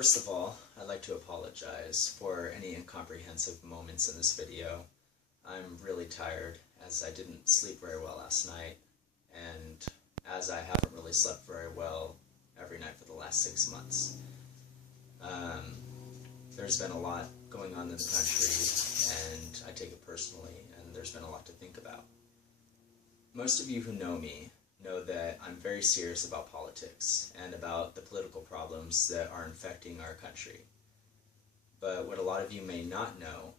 First of all, I'd like to apologize for any incomprehensive moments in this video. I'm really tired as I didn't sleep very well last night, and as I haven't really slept very well every night for the last 6 months. There's been a lot going on in the country, and I take it personally, and there's been a lot to think about. Most of you who know me know that I'm very serious about politics and about the political problems that are infecting our country. But what a lot of you may not know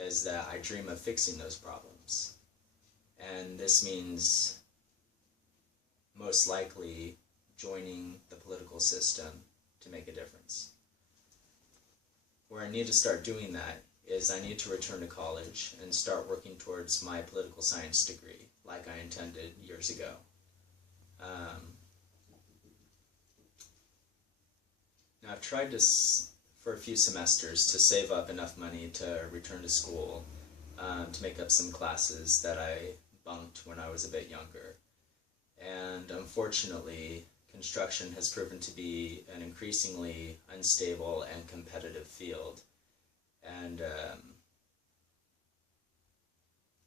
is that I dream of fixing those problems. And this means most likely joining the political system to make a difference. Where I need to start doing that is I need to return to college and start working towards my political science degree like I intended years ago. Now I've tried to, for a few semesters, to save up enough money to return to school to make up some classes that I bunked when I was a bit younger. And unfortunately, construction has proven to be an increasingly unstable and competitive field. And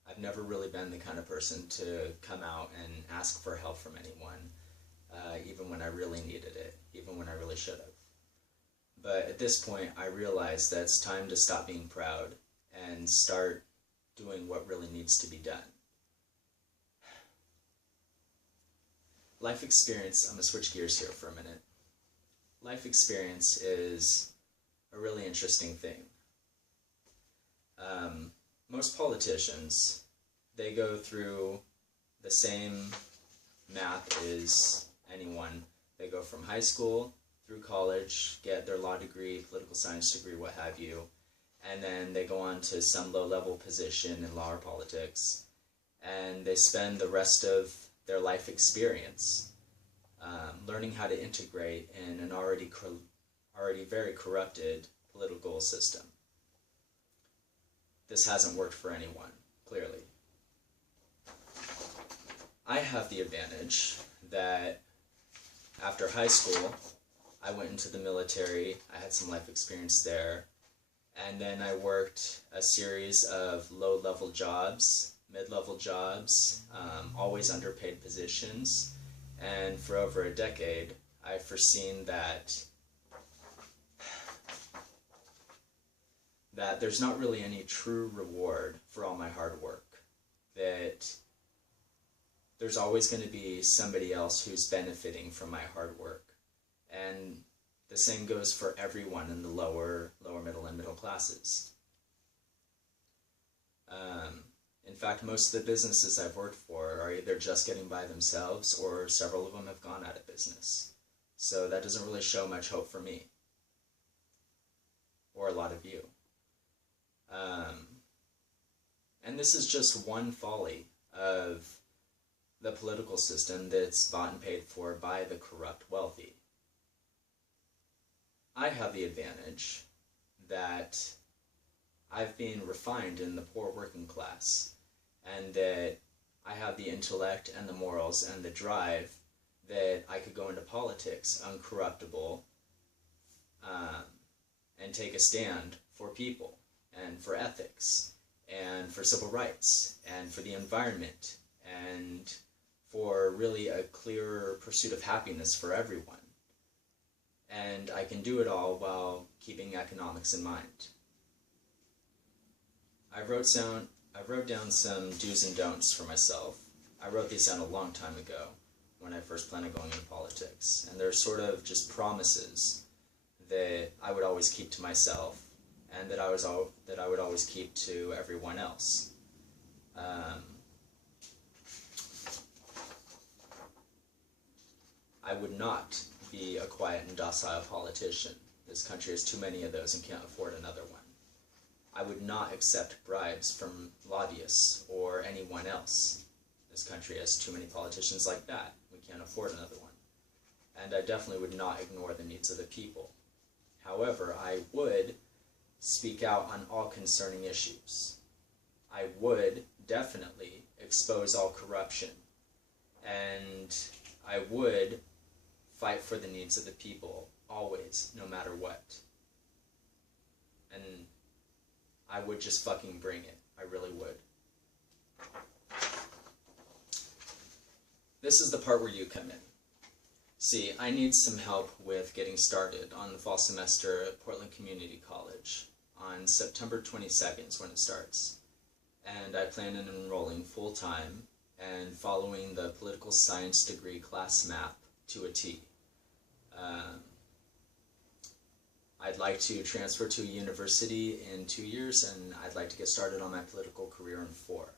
I've never really been the kind of person to come out and ask for help from anyone, even when I really needed it, even when I really should have. But at this point, I realize that it's time to stop being proud and start doing what really needs to be done. Life experience, I'm going to switch gears here for a minute. Life experience is a really interesting thing. Most politicians, they go through the same math as anyone. They go from high school through college, get their law degree, political science degree, what have you, and then they go on to some low-level position in law or politics, and they spend the rest of their life experience learning how to integrate in an already very corrupted political system. This hasn't worked for anyone, clearly. I have the advantage that after high school, I went into the military, I had some life experience there, and then I worked a series of low-level jobs, mid-level jobs, always underpaid positions, and for over a decade, I've foreseen that there's not really any true reward for all my hard work, that there's always going to be somebody else who's benefiting from my hard work. And the same goes for everyone in the lower middle and middle classes. In fact, most of the businesses I've worked for are either just getting by themselves or several of them have gone out of business. So that doesn't really show much hope for me, or a lot of you. And this is just one folly of the political system that's bought and paid for by the corrupt wealthy. I have the advantage that I've been refined in the poor working class, and that I have the intellect and the morals and the drive that I could go into politics uncorruptible and take a stand for people and for ethics and for civil rights and for the environment and for really a clearer pursuit of happiness for everyone. And I can do it all while keeping economics in mind. I wrote down some do's and don'ts for myself. I wrote these down a long time ago when I first planned on going into politics. And they're sort of just promises that I would always keep to myself and that I would always keep to everyone else. I would not be a quiet and docile politician. This country has too many of those and can't afford another one. I would not accept bribes from lobbyists or anyone else. This country has too many politicians like that. We can't afford another one. And I definitely would not ignore the needs of the people. However, I would speak out on all concerning issues. I would definitely expose all corruption. And I would fight for the needs of the people always, no matter what. And I would just fucking bring it. I really would. This is the part where you come in. See, I need some help with getting started on the fall semester at Portland Community College. On September 22nd is when it starts. And I plan on enrolling full-time and following the political science degree class map to a T. I'd like to transfer to a university in 2 years, and I'd like to get started on my political career in 4.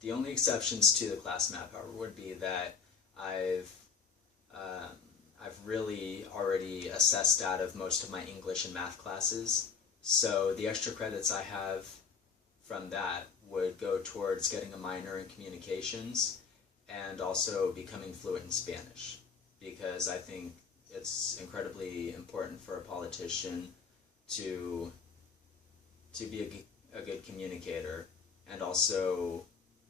The only exceptions to the class map, however, would be that I've really already assessed out of most of my English and math classes, so the extra credits I have from that would go towards getting a minor in communications and also becoming fluent in Spanish, because I think it's incredibly important for a politician to be a good communicator, and also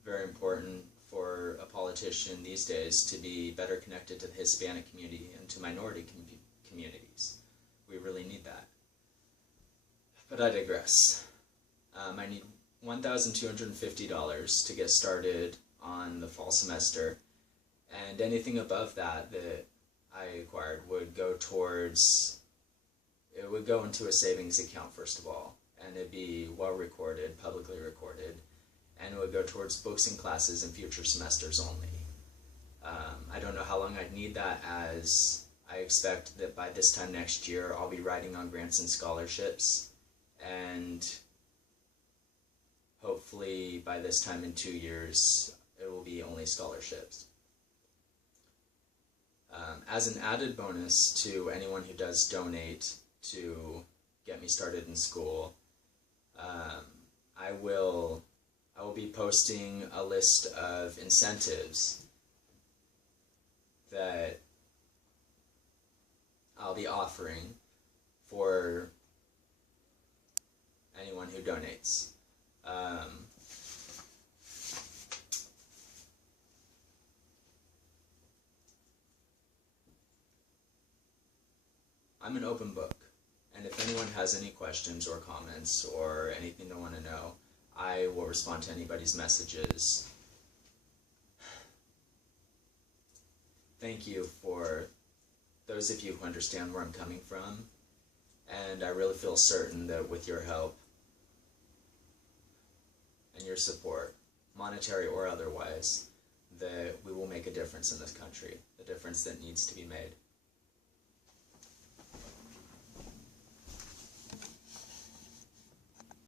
very important for a politician these days to be better connected to the Hispanic community and to minority communities. We really need that. But I digress. I need $1,250 to get started on the fall semester, and anything above that that I acquired would go towards, it would go into a savings account first of all, and it'd be well recorded, publicly recorded, and it would go towards books and classes in future semesters only. I don't know how long I'd need that, as I expect that by this time next year I'll be writing on grants and scholarships, and hopefully by this time in 2 years it will be only scholarships. As an added bonus to anyone who does donate to get me started in school, I will be posting a list of incentives that I'll be offering for anyone who donates. I'm an open book, and if anyone has any questions or comments or anything they want to know, I will respond to anybody's messages. Thank you for those of you who understand where I'm coming from, and I really feel certain that with your help and your support, monetary or otherwise, that we will make a difference in this country, a difference that needs to be made.